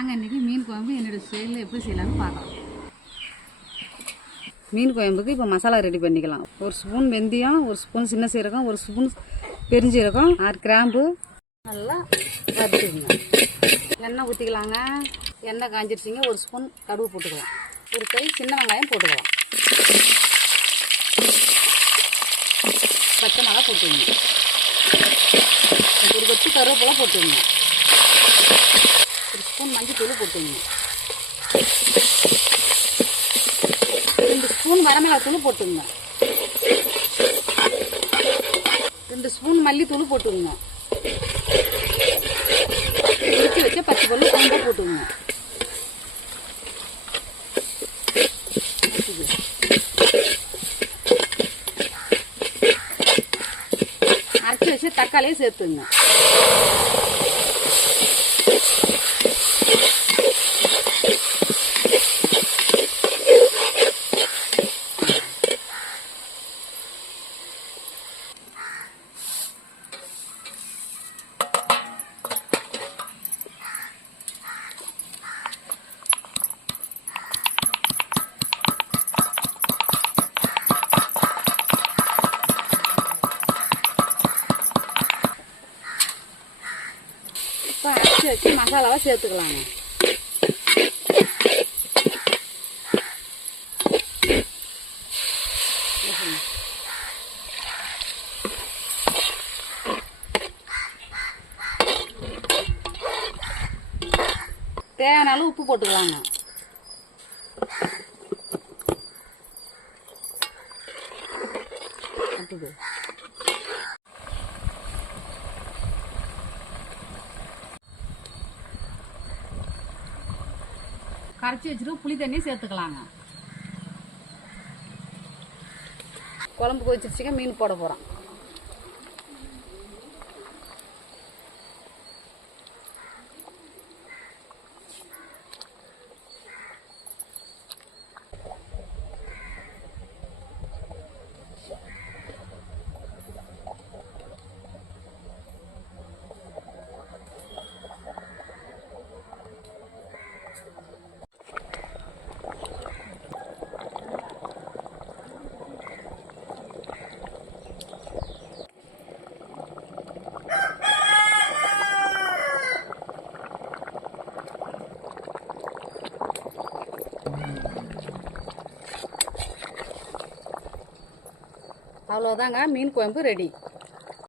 வாங்க இன்றைக்கி மீன் குழம்பு என்னோடய ஸ்டைலில் எப்படி செய்யலாம்னு பார்க்கலாம். மீன் குழம்புக்கு இப்போ மசாலா ரெடி பண்ணிக்கலாம். ஒரு ஸ்பூன் வெந்தயம், ஒரு ஸ்பூன் சின்ன சீரகம், ஒரு ஸ்பூன் பெருஞ்சீரகம், 6 கிராம்பு நல்லா வறுத்துக்குங்க. எண்ணெய் ஊற்றிக்கலாங்க. எண்ணெய் காஞ்சிருச்சிங்க. ஒரு ஸ்பூன் கடுகு போட்டுக்கலாம். ஒரு கை சின்ன வெங்காயம் போட்டுக்கலாம். பச்சை மிளகா போட்டுக்கோங்க. ஒரு கொத்து கருவேப்பிலை போட்டுக்கோங்க. ஒரு ஸ்பூன் மஞ்சள் தூள் போட்டுக்கோங்க. 2 ஸ்பூன் வரமிளகாய் தூள் போட்டுக்கோங்க. 2 ஸ்பூன் மல்லித்தூள் போட்டுக்கோங்க. இடிச்சு வச்ச பச்சை பல்லு பூண்டை போட்டுக்கோங்க. அரைச்சி வச்சு தக்காளியை சேர்த்துங்க. இப்போ அரைச்சி வச்சு மசாலாவை சேர்த்துக்கலாங்க. தேவையான அளவு உப்பு போட்டுக்கலாங்க. கரைச்சி வச்சுட்டு புளி தண்ணி சேர்த்துக்கலாங்க. குழம்பு கொதிச்சிருச்சுங்க. மீன் போட போகிறோம். அவ்வளோதாங்க, மீன் குழம்பு ரெடி.